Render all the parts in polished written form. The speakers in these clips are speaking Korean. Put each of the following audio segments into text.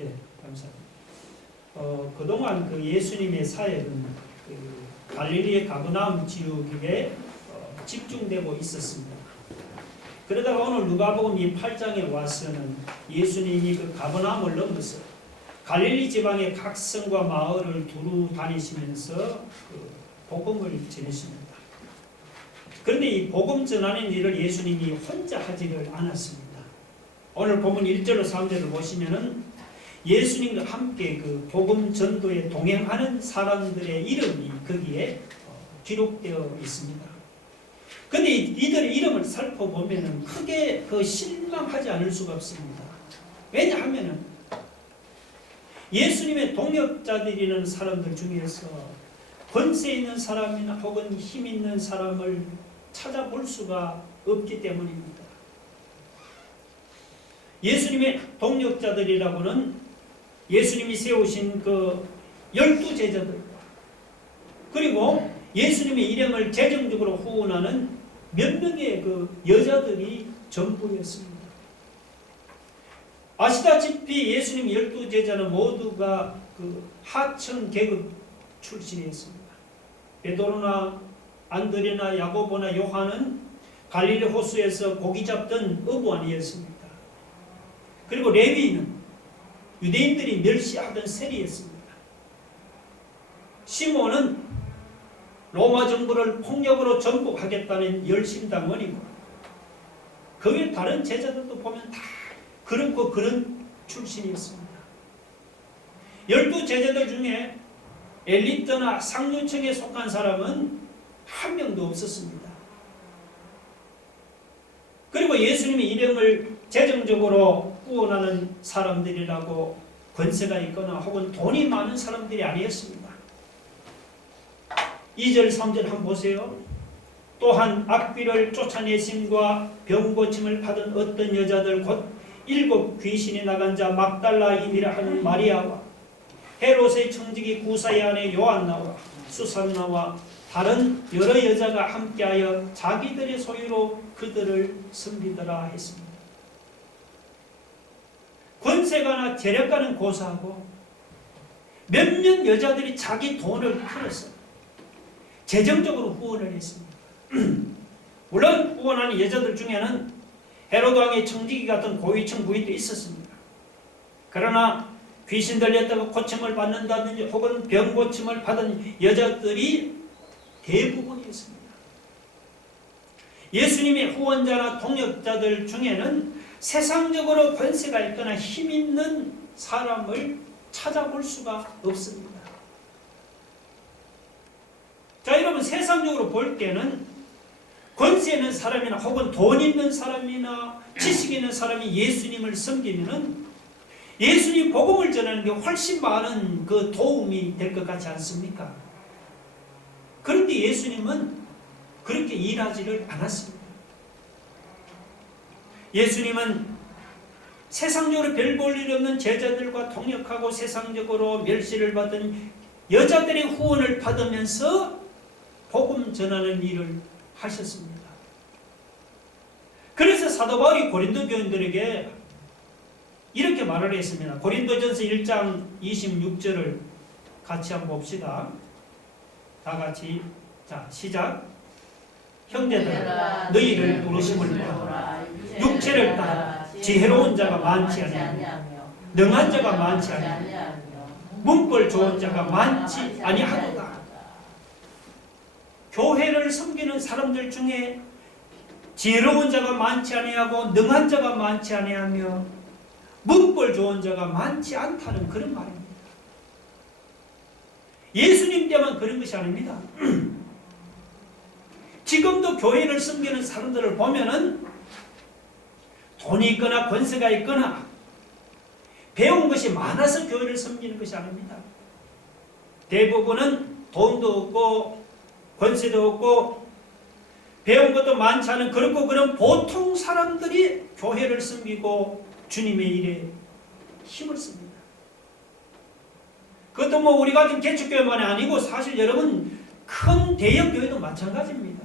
예, 감사합니다. 그동안 그 예수님의 사역은 그 갈릴리의 가버나움 지역에 집중되고 있었습니다. 그러다가 오늘 누가복음 8장에 와서는 예수님이 그 가버나움을 넘어서 갈릴리 지방의 각 성과 마을을 두루 다니시면서 그 복음을 전했습니다. 그런데 이 복음 전하는 일을 예수님이 혼자 하지를 않았습니다. 오늘 본문 1절로 3절을 보시면은 예수님과 함께 그 복음 전도에 동행하는 사람들의 이름이 거기에 기록되어 있습니다. 근데 이들의 이름을 살펴보면은 크게 그 실망하지 않을 수가 없습니다. 왜냐하면은 예수님의 동역자들이라는 사람들 중에서 권세 있는 사람이나 혹은 힘 있는 사람을 찾아볼 수가 없기 때문입니다. 예수님의 동역자들이라고는 예수님이 세우신 그 12제자들과 그리고 예수님의 일행을 재정적으로 후원하는 몇 명의 그 여자들이 전부였습니다. 아시다시피 예수님 12제자는 모두가 그 하청 계급 출신이었습니다. 베드로나 안드레나 야고보나 요한은 갈릴리 호수에서 고기 잡던 어부아니었습니까? 그리고 레위는 유대인들이 멸시하던 세리였습니다. 시몬은 로마 정부를 폭력으로 정복하겠다는 열심당원이고 그 외 다른 제자들도 보면 다 그렇고 그런 출신이었습니다. 12제자들 중에 엘리트나 상류층에 속한 사람은 한 명도 없었습니다. 그리고 예수님의 일행을 재정적으로 후원하는 사람들이라고 권세가 있거나 혹은 돈이 많은 사람들이 아니었습니다. 2절 3절 한번 보세요. 또한 악귀를 쫓아내심과 병고침을 받은 어떤 여자들 곧 7 귀신이 나간 자 막달라인이라 하는 마리아와 헤롯의 청지기 구사의 아내 요한나와 수산나와 다른 여러 여자가 함께하여 자기들의 소유로 그들을 섬기더라 했습니다. 권세가나 재력가는 고사하고 몇몇 여자들이 자기 돈을 풀어서 재정적으로 후원을 했습니다. 물론 후원하는 여자들 중에는 헤롯 왕의 청지기 같은 고위층 부인도 있었습니다. 그러나 귀신 들렸다가 고침을 받는다든지 혹은 병 고침을 받은 여자들이 대부분이었습니다. 예수님의 후원자나 동역자들 중에는 세상적으로 권세가 있거나 힘 있는 사람을 찾아볼 수가 없습니다. 자, 여러분, 세상적으로 볼 때는 권세 있는 사람이나 혹은 돈 있는 사람이나 지식 있는 사람이 예수님을 섬기면은 예수님 복음을 전하는 게 훨씬 많은 그 도움이 될 것 같지 않습니까? 그런데 예수님은 그렇게 일하지를 않았습니다. 예수님은 세상적으로 별 볼 일 없는 제자들과 동역하고 세상적으로 멸시를 받은 여자들의 후원을 받으면서 복음 전하는 일을 하셨습니다. 그래서 사도 바울이 고린도 교인들에게 이렇게 말을 했습니다. 고린도전서 1장 26절을 같이 한번 봅시다. 다 같이. 자, 시작. 형제들, 너희를 부르심을 따라 육체를 따라 지혜로운 자가 많지 아니하며 능한 자가 많지 아니하며 문벌 좋은 자가 많지 아니하도다. 교회를 섬기는 사람들 중에 지혜로운 자가 많지 아니하고 능한 자가 많지 아니하며 문벌 좋은 자가 많지 않다는 그런 말입니다. 예수님 때만 그런 것이 아닙니다. 지금도 교회를 섬기는 사람들을 보면은 돈이 있거나 권세가 있거나 배운 것이 많아서 교회를 섬기는 것이 아닙니다. 대부분은 돈도 없고 권세도 없고 배운 것도 많지 않은 그렇고 그런 보통 사람들이 교회를 섬기고 주님의 일에 힘을 씁니다. 그것도 뭐 우리 같은 개척교회만이 아니고 사실 여러분 큰 대형교회도 마찬가지입니다.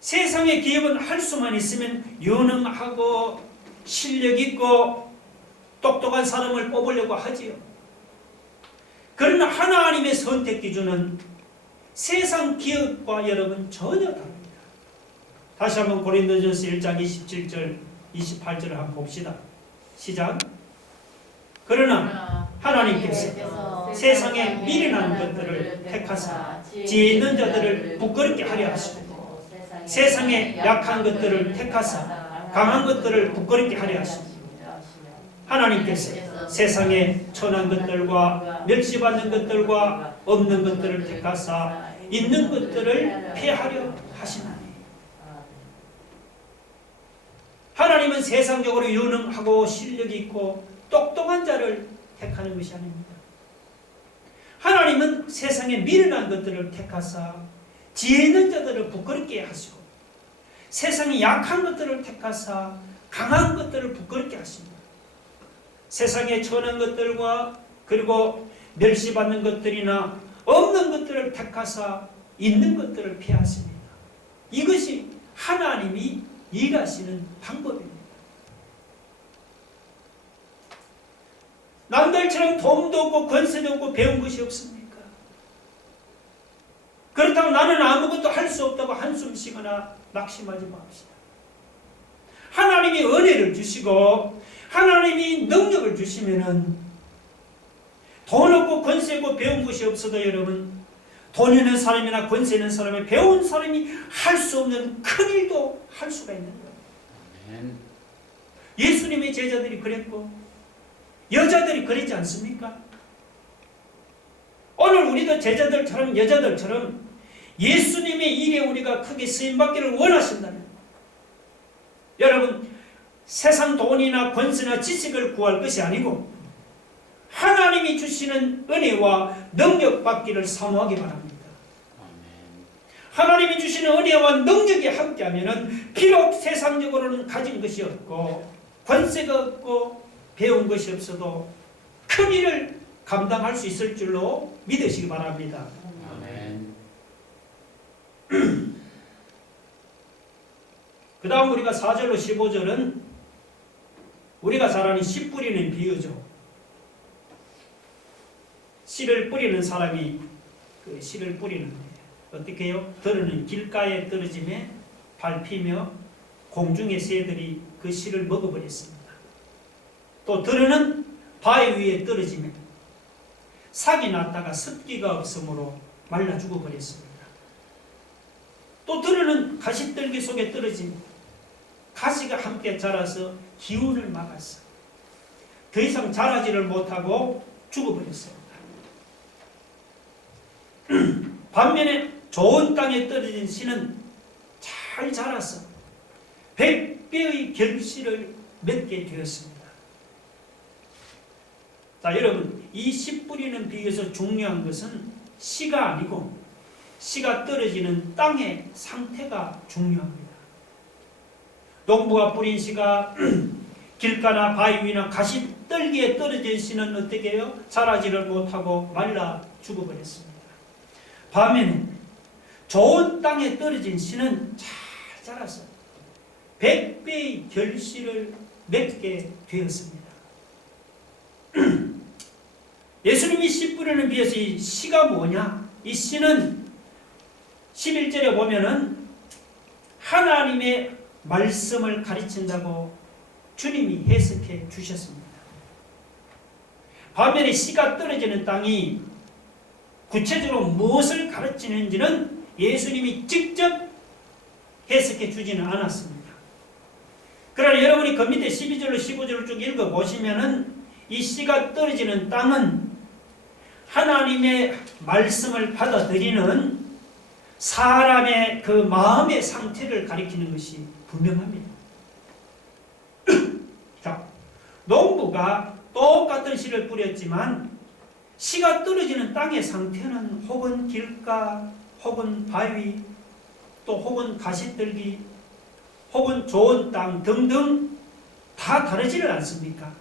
세상의 기업은 할 수만 있으면 유능하고 실력 있고 똑똑한 사람을 뽑으려고 하지요. 그러나 하나님의 선택 기준은 세상 기업과 여러분 전혀 다릅니다. 다시 한번 고린도전서 1장 27절 28절을 한번 봅시다. 시작. 그러나 하나님께서 세상에 미련한 것들을 택하사 지혜 있는 자들을 부끄럽게 하려 하시고 세상에 약한 것들을 택하사 강한 것들을 부끄럽게 하려 하시고 하나님께서 세상에 천한 것들과 멸시받는 것들과 없는 것들을 택하사 있는 것들을 폐하려 하시나니. 하나님은 세상적으로 유능하고 실력이 있고 똑똑한 자를 택하는 것이 아닙니다. 하나님은 세상에 미련한 것들을 택하사 지혜 있는 자들을 부끄럽게 하시고 세상에 약한 것들을 택하사 강한 것들을 부끄럽게 하십니다. 세상에 천한 것들과 그리고 멸시받는 것들이나 없는 것들을 택하사 있는 것들을 피하십니다. 이것이 하나님이 일하시는 방법입니다. 남들처럼 돈도 없고 권세도 없고 배운 것이 없습니까? 그렇다고 나는 아무것도 할 수 없다고 한숨 쉬거나 낙심하지 맙시다. 하나님이 은혜를 주시고 하나님이 능력을 주시면은 돈 없고 권세 없고 배운 것이 없어도 여러분 돈 있는 사람이나 권세 있는 사람이 배운 사람이 할 수 없는 큰 일도 할 수가 있는 거예요. 예수님의 제자들이 그랬고 여자들이 그랬지 않습니까? 오늘 우리도 제자들처럼 여자들처럼 예수님의 일에 우리가 크게 쓰임받기를 원하신다면 여러분 세상 돈이나 권세나 지식을 구할 것이 아니고 하나님이 주시는 은혜와 능력 받기를 사모하기 바랍니다. 하나님이 주시는 은혜와 능력이 함께하면 비록 세상적으로는 가진 것이 없고 권세가 없고 배운 것이 없어도 큰 일을 감당할 수 있을 줄로 믿으시기 바랍니다. 아멘. 그 다음 우리가 4절로 15절은 우리가 잘 아는 씨 뿌리는 비유죠. 씨를 뿌리는 사람이 그 씨를 뿌리는 거예요. 어떻게 해요? 들은 길가에 떨어짐에 밟히며 공중의 새들이 그 씨를 먹어버렸습니다. 또 들은 바위 위에 떨어지면 삭이 났다가 습기가 없으므로 말라 죽어버렸습니다. 또 들은 가시떨기 속에 떨어지면 가시가 함께 자라서 기운을 막았어. 더 이상 자라지를 못하고 죽어버렸습니다. 반면에 좋은 땅에 떨어진 씨는 잘 자라서 100배의 결실을 맺게 되었습니다. 자, 여러분, 이 씨 뿌리는 비유에서 중요한 것은 씨가 아니고 씨가 떨어지는 땅의 상태가 중요합니다. 농부가 뿌린 씨가 길가나 바위 위나 가시떨기에 떨어진 씨는 어떻게 해요? 자라지를 못하고 말라 죽어버렸습니다. 반면에 좋은 땅에 떨어진 씨는 잘 자라서 100배의 결실을 맺게 되었습니다. 예수님이 씨 뿌리는 비유에서 이 씨가 뭐냐? 이 씨는 11절에 보면은 하나님의 말씀을 가르친다고 주님이 해석해 주셨습니다. 반면에 씨가 떨어지는 땅이 구체적으로 무엇을 가르치는지는 예수님이 직접 해석해 주지는 않았습니다. 그러나 여러분이 그 밑에 12절로 15절을 쭉 읽어보시면은 이 씨가 떨어지는 땅은 하나님의 말씀을 받아들이는 사람의 그 마음의 상태를 가리키는 것이 분명합니다. 자, 농부가 똑같은 씨를 뿌렸지만 씨가 떨어지는 땅의 상태는 혹은 길가, 혹은 바위, 또 혹은 가시떨기, 혹은 좋은 땅 등등 다 다르지를 않습니까?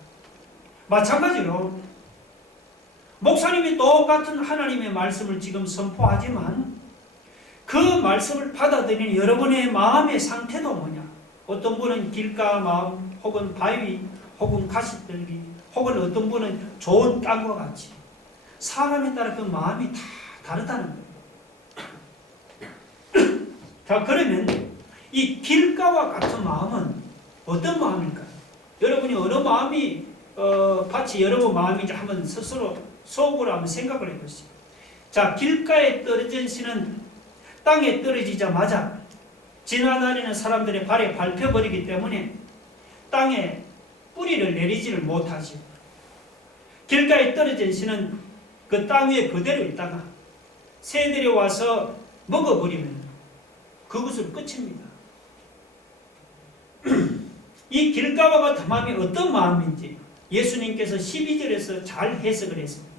마찬가지로 목사님이 똑같은 하나님의 말씀을 지금 선포하지만 그 말씀을 받아들이는 여러분의 마음의 상태도 뭐냐? 어떤 분은 길가 마음, 혹은 바위, 혹은 가시떨기, 혹은 어떤 분은 좋은 땅과 같이 사람에 따라 그 마음이 다 다르다는 거예요. 자, 그러면 이 길가와 같은 마음은 어떤 마음일까요? 여러분이 어느 마음이 같이 여러분 마음인지 한번 스스로 속으로 한번 생각을 해보세요. 자, 길가에 떨어진 씨는 땅에 떨어지자마자 지나다니는 사람들의 발에 밟혀버리기 때문에 땅에 뿌리를 내리지를 못하죠. 길가에 떨어진 씨는 그 땅 위에 그대로 있다가 새들이 와서 먹어버리면 그것으로 끝입니다. 이 길가와 같은 마음이 어떤 마음인지 예수님께서 12절에서 잘 해석을 했습니다.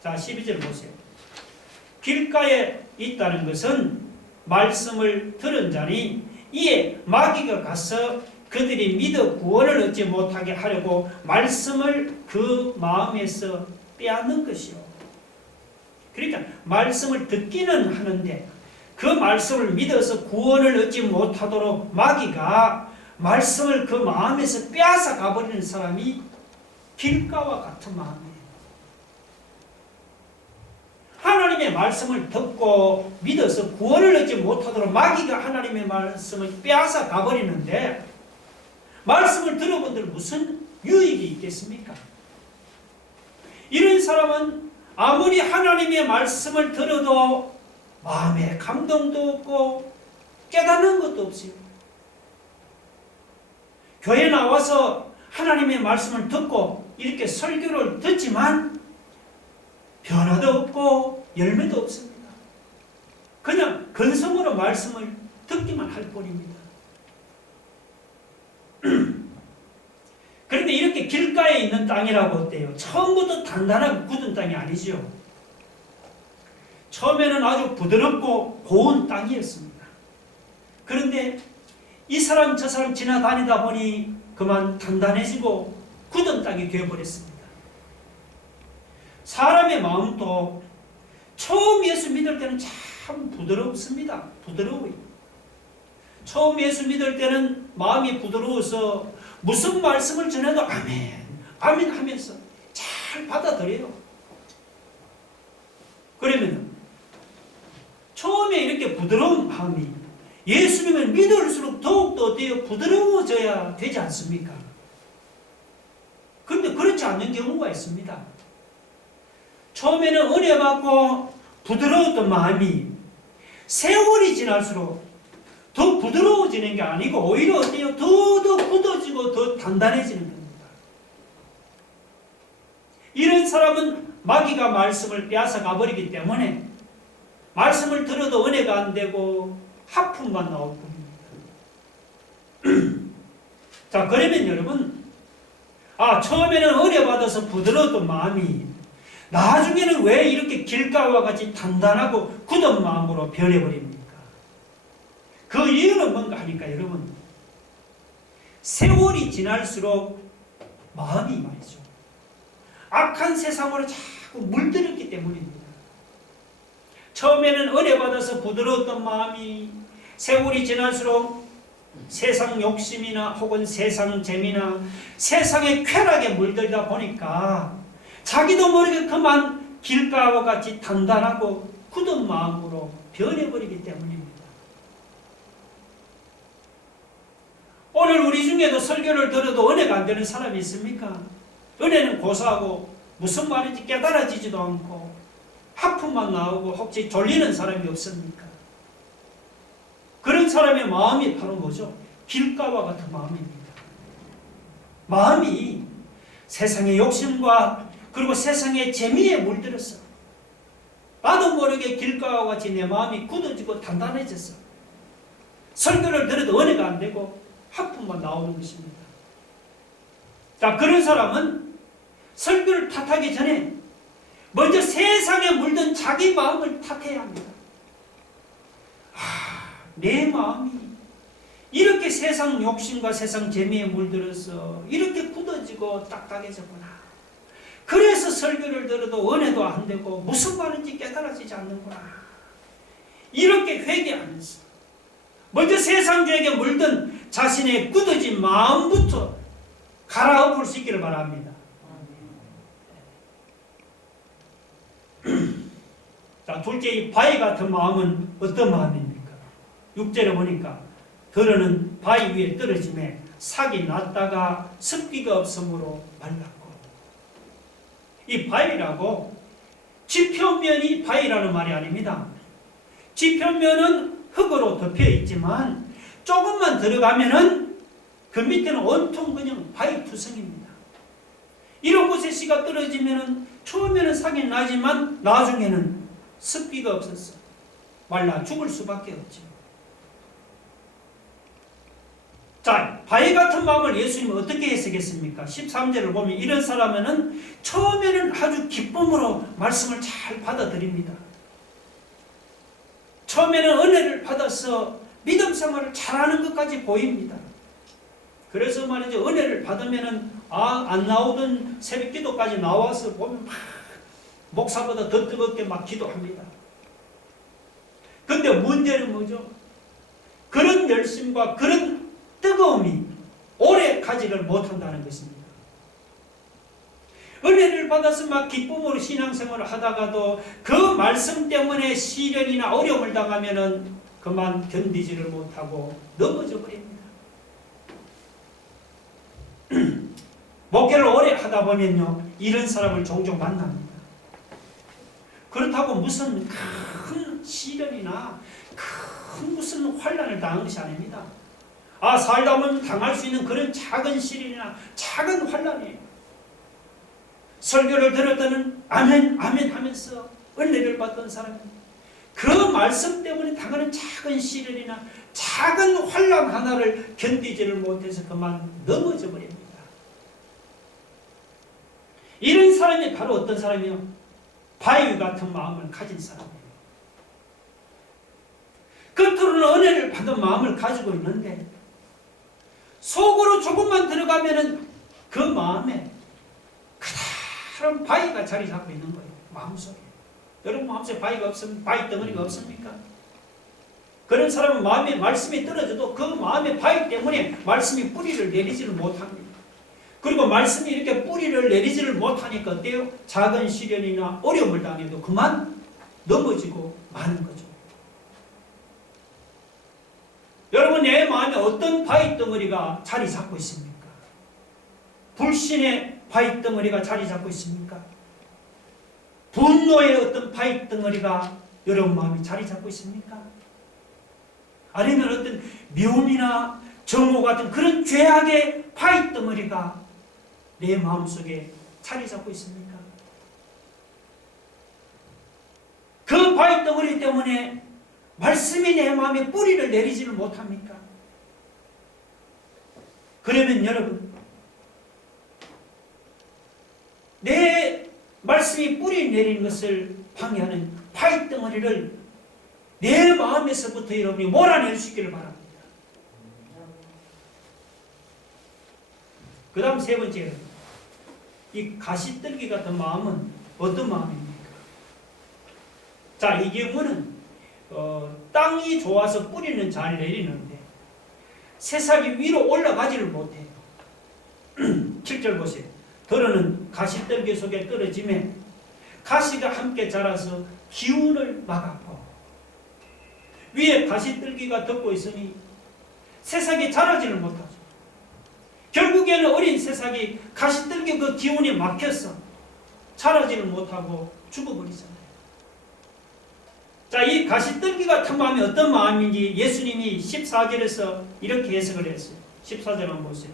자, 12절 보세요. 길가에 있다는 것은 말씀을 들은 자니 이에 마귀가 가서 그들이 믿어 구원을 얻지 못하게 하려고 말씀을 그 마음에서 빼앗는 것이요. 그러니까 말씀을 듣기는 하는데 그 말씀을 믿어서 구원을 얻지 못하도록 마귀가 말씀을 그 마음에서 빼앗아 가버리는 사람이 길가와 같은 마음이에요. 하나님의 말씀을 듣고 믿어서 구원을 얻지 못하도록 마귀가 하나님의 말씀을 빼앗아 가버리는데 말씀을 들어본들 무슨 유익이 있겠습니까? 이런 사람은 아무리 하나님의 말씀을 들어도 마음에 감동도 없고 깨닫는 것도 없어요. 교회 나와서 하나님의 말씀을 듣고 이렇게 설교를 듣지만 변화도 없고 열매도 없습니다. 그냥 근성으로 말씀을 듣기만 할 뿐입니다. 그런데 이렇게 길가에 있는 땅이라고 어때요? 처음부터 단단하고 굳은 땅이 아니죠. 처음에는 아주 부드럽고 고운 땅이었습니다. 그런데 이 사람 저 사람 지나다니다 보니 그만 단단해지고 굳은 땅이 되어버렸습니다. 사람의 마음도 처음 예수 믿을 때는 참 부드럽습니다. 부드러워요. 처음 예수 믿을 때는 마음이 부드러워서 무슨 말씀을 전해도 아멘, 아멘 하면서 잘 받아들여요. 그러면 처음에 이렇게 부드러운 마음이 예수님을 믿을수록 더욱더 어때요? 부드러워져야 되지 않습니까? 그런데 그렇지 않는 경우가 있습니다. 처음에는 은혜 받고 부드러웠던 마음이 세월이 지날수록 더 부드러워지는 게 아니고 오히려 어때요? 더 굳어지고 더 단단해지는 겁니다. 이런 사람은 마귀가 말씀을 빼앗아 가버리기 때문에 말씀을 들어도 은혜가 안 되고 하품만 나올 뿐입니다. 자, 그러면 여러분, 처음에는 은혜 받아서 부드러웠던 마음이 나중에는 왜 이렇게 길가와 같이 단단하고 굳은 마음으로 변해버립니까? 그 이유는 뭔가 하니까 여러분, 세월이 지날수록 마음이 말이죠, 악한 세상으로 자꾸 물들었기 때문입니다. 처음에는 은혜 받아서 부드러웠던 마음이 세월이 지날수록 세상 욕심이나 혹은 세상 재미나 세상의 쾌락에 물들다 보니까 자기도 모르게 그만 길가와 같이 단단하고 굳은 마음으로 변해버리기 때문입니다. 오늘 우리 중에도 설교를 들어도 은혜가 안 되는 사람이 있습니까? 은혜는 고사하고 무슨 말인지 깨달아지지도 않고 하품만 나오고 혹시 졸리는 사람이 없습니까? 그런 사람의 마음이 바로 뭐죠? 길가와 같은 마음입니다. 마음이 세상의 욕심과 그리고 세상의 재미에 물들었어. 나도 모르게 길가와 같이 내 마음이 굳어지고 단단해졌어. 설교를 들어도 은혜가 안 되고 하품만 나오는 것입니다. 자, 그런 사람은 설교를 탓하기 전에 먼저 세상에 물든 자기 마음을 탓해야 합니다. 내 마음이 이렇게 세상 욕심과 세상 재미에 물들어서 이렇게 굳어지고 딱딱해졌구나. 그래서 설교를 들어도 은혜도 안 되고 무슨 말인지 깨달아지지 않는구나. 이렇게 회개하면서 먼저 세상적에게 물든 자신의 굳어진 마음부터 갈아엎을 수 있기를 바랍니다. 자, 둘째, 이 바위 같은 마음은 어떤 마음입니까? 6절에 보니까 더러는 바위 위에 떨어짐에 삭이 났다가 습기가 없으므로 말랐고. 이 바위라고 지표면이 바위라는 말이 아닙니다. 지표면은 흙으로 덮여 있지만 조금만 들어가면은 그 밑에는 온통 그냥 바위 투성입니다. 이런 곳에 씨가 떨어지면은 처음에는 삭이 나지만 나중에는 습기가 없어서 말라 죽을 수밖에 없죠. 자, 바위 같은 마음을 예수님은 어떻게 해석했습니까? 13절을 보면 이런 사람은 처음에는 아주 기쁨으로 말씀을 잘 받아들입니다. 처음에는 은혜를 받아서 믿음 생활을 잘하는 것까지 보입니다. 그래서 말이죠, 은혜를 받으면은 안 나오던 새벽 기도까지 나와서 보면 막 목사보다 더 뜨겁게 막 기도합니다. 근데 문제는 뭐죠? 그런 열심과 그런 뜨거움이 오래 가지를 못한다는 것입니다. 은혜를 받아서 막 기쁨으로 신앙생활을 하다가도 그 말씀 때문에 시련이나 어려움을 당하면은 그만 견디지를 못하고 넘어져 버립니다. 목회를 오래 하다 보면요, 이런 사람을 종종 만납니다. 그렇다고 무슨 큰 시련이나 큰 무슨 환난을 당한 것이 아닙니다. 살다 보면 당할 수 있는 그런 작은 시련이나 작은 환난이에요. 설교를 들었더니 아멘 아멘 하면서 은혜를 받던 사람이 그 말씀 때문에 당하는 작은 시련이나 작은 환난 하나를 견디지를 못해서 그만 넘어져 버립니다. 이런 사람이 바로 어떤 사람이요? 바위 같은 마음을 가진 사람이에요. 겉으로는 은혜를 받은 마음을 가지고 있는데 속으로 조금만 들어가면은 그 마음에 커다란 바위가 자리 잡고 있는 거예요. 마음속에. 여러분 마음속에 바위가 없으면 바위 덩어리가 없습니까? 그런 사람은 마음에 말씀이 떨어져도 그 마음의 바위 때문에 말씀이 뿌리를 내리지를 못합니다. 그리고 말씀이 이렇게 뿌리를 내리지를 못하니까 어때요? 작은 시련이나 어려움을 당해도 그만 넘어지고 마는 거죠. 여러분, 내 마음에 어떤 바위 덩어리가 자리 잡고 있습니까? 불신의 바위 덩어리가 자리 잡고 있습니까? 분노의 어떤 바위 덩어리가 여러분 마음에 자리 잡고 있습니까? 아니면 어떤 미움이나 정오 같은 그런 죄악의 바위 덩어리가 내 마음속에 자리 잡고 있습니까? 그 바위 덩어리 때문에 말씀이 내 마음에 뿌리를 내리지를 못합니까? 그러면 여러분, 내 말씀이 뿌리 내리는 것을 방해하는 바위 덩어리를 내 마음에서부터 여러분이 몰아낼 수 있기를 바랍니다. 그 다음 세 번째로, 이 가시떨기 같은 마음은 어떤 마음입니까? 자, 이 경우는 땅이 좋아서 뿌리는 잘 내리는데 새싹이 위로 올라가지를 못해요. 7절 보세요. 더러는 가시떨기 속에 떨어짐에 가시가 함께 자라서 기운을 막았고 위에 가시떨기가 덮고 있으니 새싹이 자라지를 못하죠. 결국에는 어린 새싹이 가시떨기 그 기운이 막혀서 자라지를 못하고 죽어버리잖아요. 자, 이 가시떨기 같은 마음이 어떤 마음인지 예수님이 14절에서 이렇게 해석을 했어요. 14절 한번 보세요.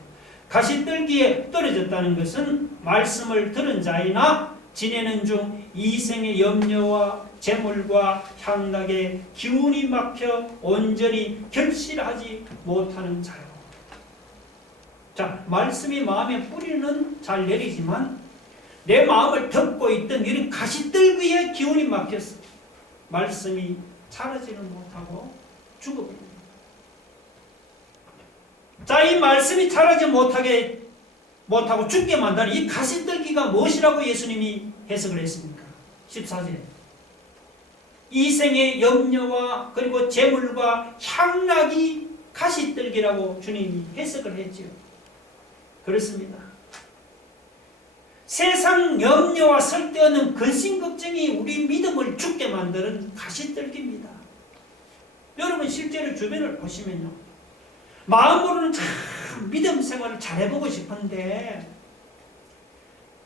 가시떨기에 떨어졌다는 것은 말씀을 들은 자이나 지내는 중 이생의 염려와 재물과 향락에 기운이 막혀 온전히 결실하지 못하는 자요. 자, 말씀이 마음에 뿌리는 잘 내리지만 내 마음을 덮고 있던 이런 가시떨기에 기운이 막혀서 말씀이 자라지는 못하고 죽어버립니다. 자, 이 말씀이 자라지 못하고 죽게 만드는 이 가시떨기가 무엇이라고 예수님이 해석을 했습니까? 14절에 이생의 염려와 그리고 재물과 향락이 가시떨기라고 주님이 해석을 했지요. 그렇습니다. 세상 염려와 쓸데없는 근심 걱정이 우리 믿음을 죽게 만드는 가시떨기입니다. 여러분 실제로 주변을 보시면요, 마음으로는 참 믿음 생활을 잘해보고 싶은데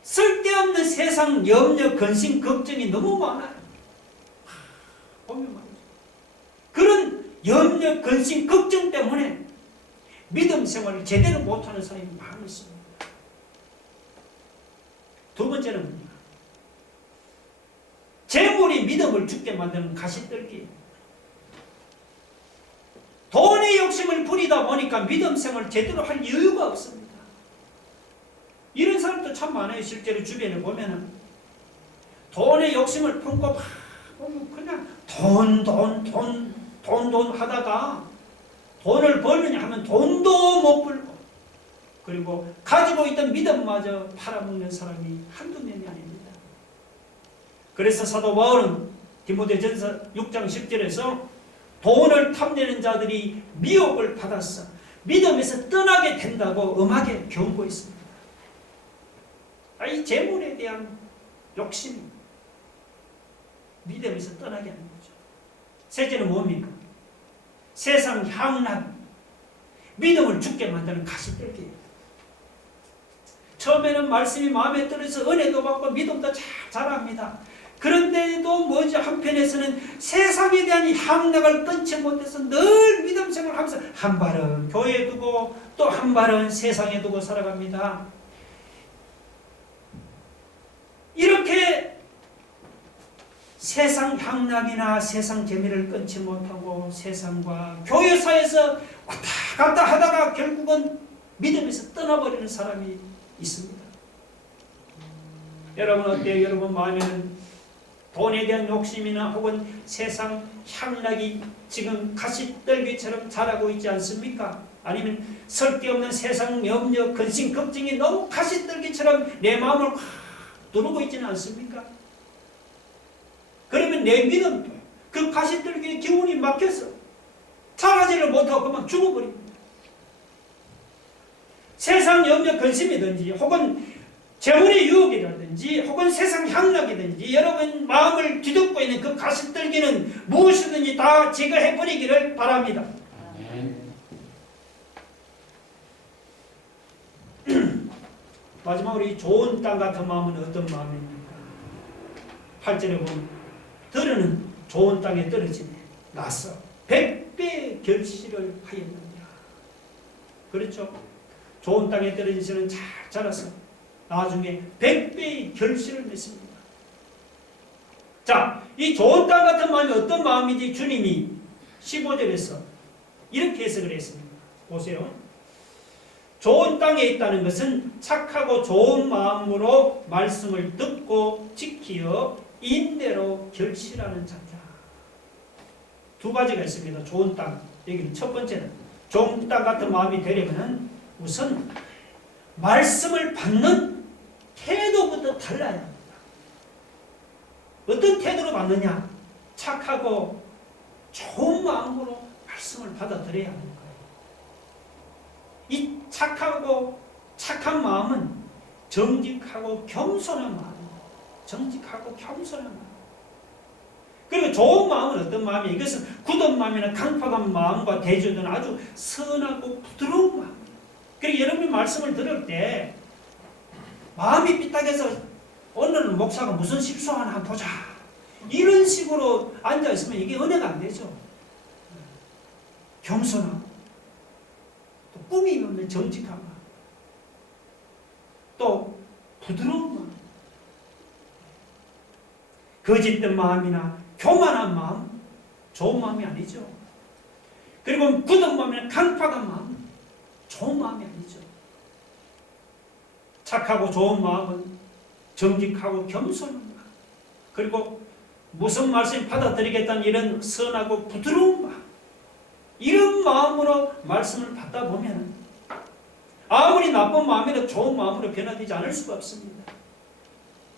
쓸데없는 세상 염려, 근심, 걱정이 너무 많아요. 보면 말이죠. 그런 염려, 근심, 걱정 때문에 믿음 생활을 제대로 못하는 사람이 많이 있습니다. 두 번째는 뭡니까? 재물이 믿음을 죽게 만드는 가시떨기. 돈의 욕심을 부리다 보니까 믿음 생활을 제대로 할 여유가 없습니다. 이런 사람도 참 많아요. 실제로 주변에 보면은 돈의 욕심을 품고 막 그냥 돈 하다가 돈을 벌느냐 하면 돈도 못 벌고, 그리고 가지고 있던 믿음마저 팔아먹는 사람이 한두 명이 아닙니다. 그래서 사도 바울은 디모데전서 6장 10절에서 돈을 탐내는 자들이 미혹을 받아서 믿음에서 떠나게 된다고 엄하게 경고했습니다. 이 재물에 대한 욕심이 믿음에서 떠나게 하는 거죠. 셋째는 뭡니까? 세상 향락, 믿음을 죽게 만드는 가시떨기예요. 처음에는 말씀이 마음에 들어서 은혜도 받고 믿음도 잘합니다. 그런데도 뭐지, 한편에서는 세상에 대한 향락을 끊지 못해서 늘 믿음 생활을 하면서 한 발은 교회에 두고 또 한 발은 세상에 두고 살아갑니다. 이렇게 세상 향락이나 세상 재미를 끊지 못하고 세상과 교회사에서 왔다 갔다 하다가 결국은 믿음에서 떠나버리는 사람이 있습니다. 여러분 어때요? 여러분 마음에는 돈에 대한 욕심이나 혹은 세상 향락이 지금 가시떨기처럼 자라고 있지 않습니까? 아니면 쓸데없는 세상 염려, 근심, 걱정이 너무 가시떨기처럼 내 마음을 확 누르고 있지는 않습니까? 그러면 내 믿음도 그 가시떨기의 기운이 막혀서 자라지를 못하고 그만 죽어버립니다. 세상 염려, 근심이든지 혹은 재물의 유혹이라든지 혹은 세상 향락이든지 여러분 마음을 뒤덮고 있는 그 가시떨기는 무엇이든지 다 제거해버리기를 바랍니다. 마지막으로 이 좋은 땅 같은 마음은 어떤 마음입니까? 8절에 보면 들으는 좋은 땅에 떨어지네 나서 100배 결실을 하였느니라. 그렇죠? 좋은 땅에 떨어진 씨는 잘 자라서 나중에 100배의 결실을 맺습니다. 자, 이 좋은 땅 같은 마음이 어떤 마음인지 주님이 15절에서 이렇게 해석을 했습니다. 보세요. 좋은 땅에 있다는 것은 착하고 좋은 마음으로 말씀을 듣고 지키어 인대로 결실하는 자다. 두 가지가 있습니다. 좋은 땅. 여기는 첫 번째는 좋은 땅 같은 마음이 되려면 우선 말씀을 받는 태도부터 달라야 합니다. 어떤 태도로 받느냐? 착하고 좋은 마음으로 말씀을 받아들여야 하는 거예요. 이 착하고 착한 마음은 정직하고 겸손한 마음입니다. 정직하고 겸손한 마음. 그리고 좋은 마음은 어떤 마음이에요? 이것은 굳은 마음이나 강팍한 마음과 대조되는 아주 선하고 부드러운 마음. 그리고 여러분이 말씀을 들을 때 마음이 삐딱해서 오늘은 목사가 무슨 실수하나 한번 보자 이런 식으로 앉아있으면 이게 은혜가 안 되죠. 겸손하고 또 꾸밈 없는 정직한 마음, 또 부드러운 마음, 거짓된 마음이나 교만한 마음 좋은 마음이 아니죠. 그리고 굳은 마음이나 강팍한 마음 좋은 마음이 아니죠. 착하고 좋은 마음은 정직하고 겸손한 마음, 그리고 무슨 말씀 받아들이겠다는 이런 선하고 부드러운 마음, 이런 마음으로 말씀을 받다 보면 아무리 나쁜 마음이라도 좋은 마음으로 변화되지 않을 수가 없습니다.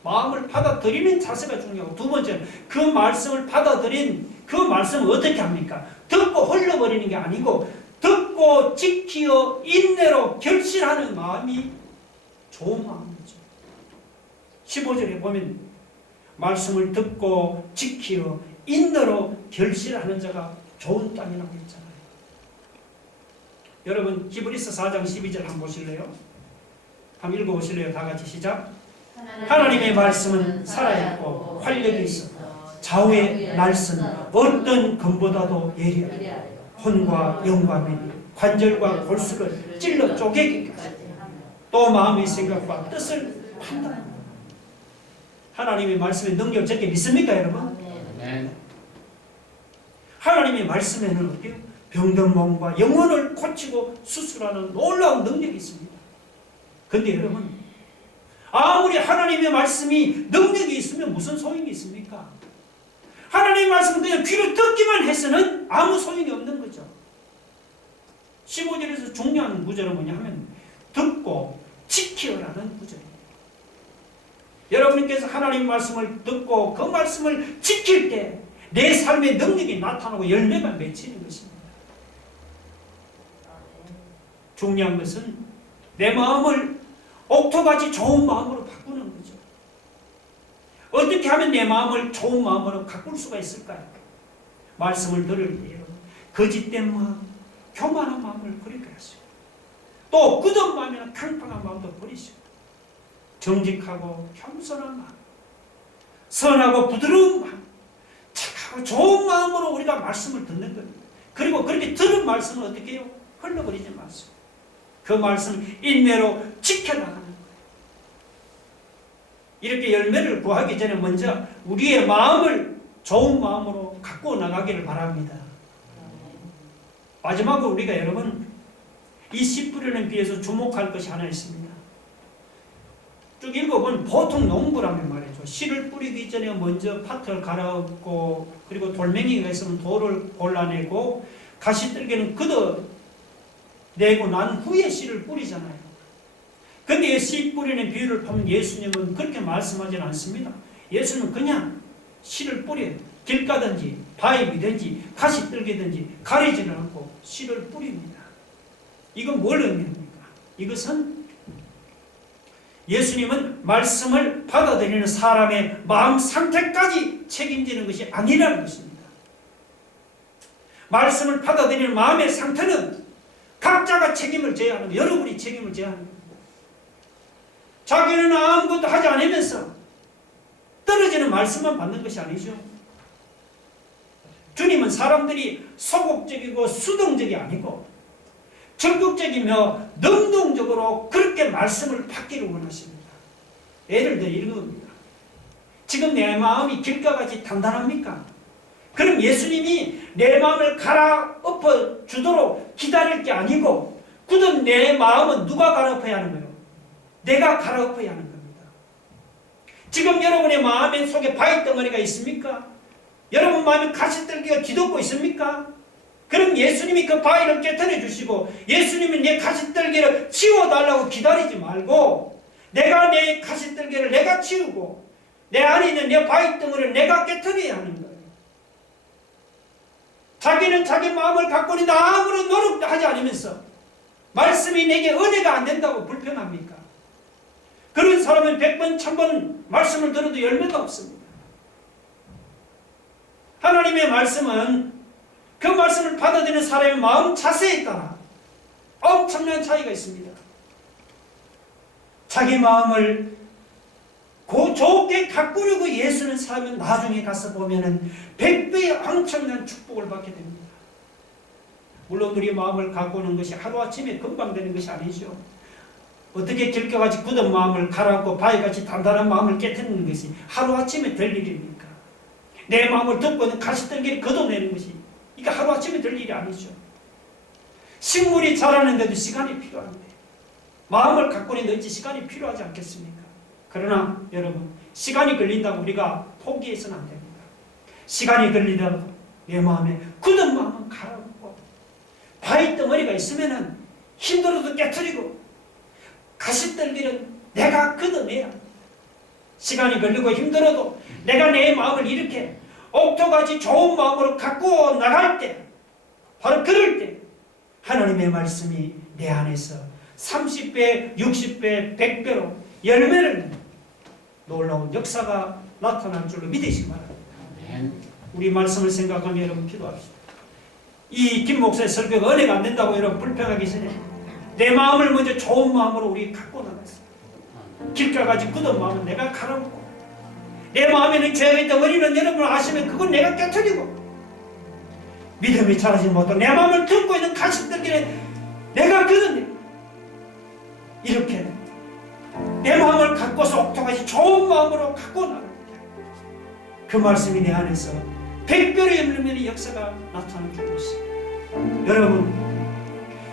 마음을 받아들이는 자세가 중요하고, 두 번째는 그 말씀을 받아들인 그 말씀을 어떻게 합니까? 듣고 흘려버리는 게 아니고 듣고 지키어 인내로 결실하는 마음이 좋은 마음이죠. 15절에 보면 말씀을 듣고 지키어 인내로 결실하는 자가 좋은 땅이라고 했잖아요. 여러분 히브리서 4장 12절 한번 보실래요? 한번 읽어보실래요? 다 같이 시작. 하나님의 말씀은 살아있고 활력이 있어 좌우의 날선 어떤 검보다도 예리하여 혼과 영과 면 관절과 골수를 찔러 쪼개기까지 또 마음의 생각과 뜻을 판단합니다. 하나님의 말씀의 능력을 적게 믿습니까 여러분? 네. 하나님의 말씀에는 어때요? 병든 몸과 영혼을 고치고 수술하는 놀라운 능력이 있습니다. 그런데 여러분 아무리 하나님의 말씀이 능력이 있으면 무슨 소용이 있습니까? 하나님의 말씀은 그냥 귀로 듣기만 해서는 아무 소용이 없는 거죠. 15절에서 중요한 구절은 뭐냐 하면 듣고 지키라는 구절입니다. 여러분께서 하나님의 말씀을 듣고 그 말씀을 지킬 때 내 삶의 능력이 나타나고 열매가 맺히는 것입니다. 중요한 것은 내 마음을 옥토같이 좋은 마음으로 바꾸는 거죠. 어떻게 하면 내 마음을 좋은 마음으로 바꿀 수가 있을까요? 말씀을 들을 때 거짓된 마음, 교만한 마음을 버리게 하시고 또 굳은 마음이나 강팍한 마음도 버리시고 정직하고 겸손한 마음, 선하고 부드러운 마음, 착하고 좋은 마음으로 우리가 말씀을 듣는 겁니다. 그리고 그렇게 들은 말씀은 어떻게 해요? 흘러버리지 마시고 그 말씀 인내로 지켜나가는 거예요. 이렇게 열매를 구하기 전에 먼저 우리의 마음을 좋은 마음으로 갖고 나가기를 바랍니다. 마지막으로 우리가 여러분 이 씨 뿌리는 비에서 주목할 것이 하나 있습니다. 쭉 읽어보면 보통 농부라면 말이죠. 씨를 뿌리기 전에 먼저 밭을 갈아엎고 그리고 돌멩이가 있으면 돌을 골라내고 가시떨기는 걷어내고 난 후에 씨를 뿌리잖아요. 근데 씨 뿌리는 비유를 보면 예수님은 그렇게 말씀하지는 않습니다. 예수는 그냥 씨를 뿌려요. 길 가든지 바위이든지 가시떨기든지 가리지는 않고 씨를 뿌립니다. 이건 뭘 의미합니까? 이것은 예수님은 말씀을 받아들이는 사람의 마음 상태까지 책임지는 것이 아니라는 것입니다. 말씀을 받아들이는 마음의 상태는 각자가 책임을 져야 하는 거예요. 여러분이 책임을 져야 하는 겁니다. 자기는 아무것도 하지 않으면서 떨어지는 말씀만 받는 것이 아니죠. 주님은 사람들이 소극적이고 수동적이 아니고 적극적이며 능동적으로 그렇게 말씀을 받기를 원하십니다. 예를 들어 이런 겁니다. 지금 내 마음이 길과 같이 단단합니까? 그럼 예수님이 내 마음을 갈아엎어 주도록 기다릴 게 아니고 굳은 내 마음은 누가 갈아엎어야 하는 거예요? 내가 갈아엎어야 하는 겁니다. 지금 여러분의 마음 속에 바위덩어리가 있습니까? 여러분 마음에 가시떨기가 뒤덮고 있습니까? 그럼 예수님이 그 바위를 깨트려 주시고 예수님이 내 가시떨기를 치워달라고 기다리지 말고 내가 내 가시떨기를 내가 치우고 내 안에 있는 내 바위덩어리를 내가 깨트려야 하는 거예요. 자기는 자기 마음을 갖고 있는데 아무런 노력도 하지 않으면서 말씀이 내게 은혜가 안 된다고 불평합니까? 그런 사람은 100번 1000번 말씀을 들어도 열매가 없습니다. 하나님의 말씀은 그 말씀을 받아들이는 사람의 마음 자세에 따라 엄청난 차이가 있습니다. 자기 마음을 좋게 가꾸려고 예수는 살면 나중에 가서 보면은 100배의 엄청난 축복을 받게 됩니다. 물론 우리 마음을 가꾸는 것이 하루아침에 금방 되는 것이 아니죠. 어떻게 길가같이 굳은 마음을 갈아엎고 바위같이 단단한 마음을 깨트리는 것이 하루아침에 될 일입니까? 내 마음을 덮고는 가시떨기를 걷어내는 것이 이게 하루아침에 될 일이 아니죠. 식물이 자라는데도 시간이 필요한데 마음을 갖고는 어찌 시간이 필요하지 않겠습니까? 그러나 여러분 시간이 걸린다고 우리가 포기해서는 안 됩니다. 시간이 걸리더라도 내 마음에 굳은 마음은 갈아엎고 바위덩어리가 있으면 힘들어도 깨트리고 가시떨기는 내가 걷어내야 합니다. 시간이 걸리고 힘들어도 내가 내 마음을 이렇게 옥토같이 좋은 마음으로 갖고 나갈 때 바로 그럴 때 하나님의 말씀이 내 안에서 30배, 60배, 100배로 열매를 놀라운 역사가 나타날 줄로 믿으시기 바랍니다. 우리 말씀을 생각하며 여러분 기도합시다. 이 김 목사의 설교가 은혜가 안 된다고 여러분 불평하기 전에 내 마음을 먼저 좋은 마음으로 우리 갖고 나갔습니다. 길가까지 굳은 마음은 내가 갈아먹고 내 마음에는 죄가 있다 우리는 여러분 아시면 그건 내가 깨트리고 믿음이 자라지 못하고 내 마음을 품고 있는 가식들끼리 내가 걷어내 이렇게 내 마음을 갖고서 옥토같이 좋은 마음으로 갖고 나갑니다. 그 말씀이 내 안에서 백배로 열리면 역사가 나타나는 줄 믿습니다. 여러분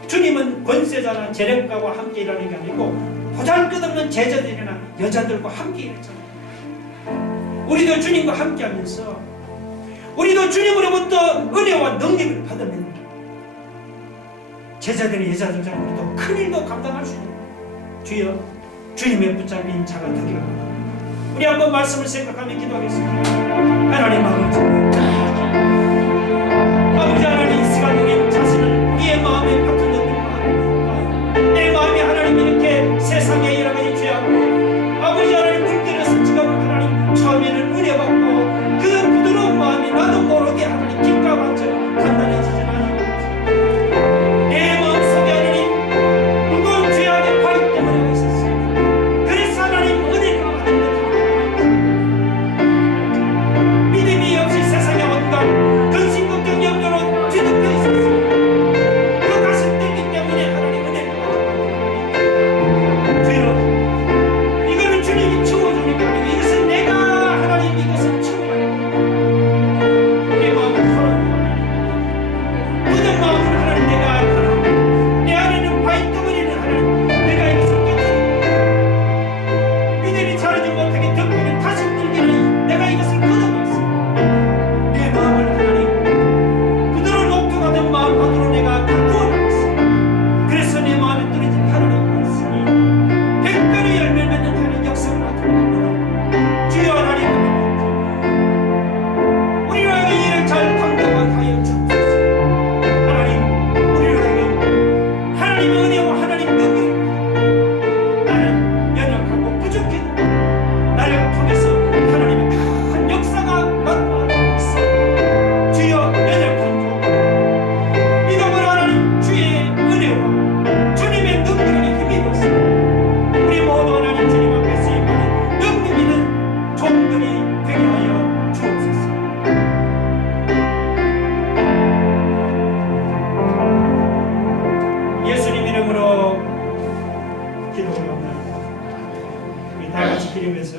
주님은 권세자나 재력가와 함께 일하는 게 아니고 보잘것없는 제자들이나 여자들과 함께 일했잖아요. 우리도 주님과 함께 하면서 우리도 주님으로부터 은혜와 능력을 받으면 제자들이 여자들처럼 우리도 큰 일도 감당할 수 있는 주여 주님의 붙잡힌 자가 되기를 원합니다. 우리 한번 말씀을 생각하며 기도하겠습니다. 하나님 아버지 하나님 이 시간 우리 자신을 우리의 마음에 같은 느낌과 내 마음이 하나님 이렇게 세상에 여러 가지 죄하고 아버지 하나님 물들여서 지금 하나님 처음에는 은혜 받고 그 부드러운 마음이 나도 모르게 하나님 깊가 맞죠 간단해지지 않아요. 내 마음속에 하나님 무거운 죄악의 바위 때문에 있었어요. 그래서 하나님 은혜를 받은 것 믿음이 없이 세상에 온갖 근심 걱정 염려로 뒤덮여 있었어요. 그 가슴들기 때문에 하나님 은혜를 받은 주여 이거는 주님이 채워주니까 아니고 이것은 내가 하나님 이것은 채워야 내 마음을 털어내고 굳은 마음을 하나님 내가 알고 내 안에는 바위 덩어리는 하나님 내가 이것을 깨뜨리고 믿음이 자라지 못하게 덮고 있는 가슴들기는 내가 이것을 걷어냈습니다. 내 마음을 하나님 부드러운 옥토가 된 마음 받으러 내가 바꾸어 나갔습니다. 그래서 내 마음에 떨어진 하나님 말씀이 백배로 열매 맺는 하나님 역사가 나타나는 주여 하나님 우리로 하여금 이 일을 잘 감당하게 하여 주옵소서. 하나님 우리로 하여금 하나님의 은혜와 하나님 능력 나는 연약하고 부족해도 나를 통해서 하나님의 큰 역사가 나타나고 있어. 주여 연약한 자 믿음으로 하나님 주의 은혜와 주님의 능력에 힘입어서 우리 모두 하나님 주님 앞에 쓰임받는 능력 있는 종들이 되게 하여 주옵소서. 예수님 이름으로 기도를 합니다. 우리 다 같이 기도해서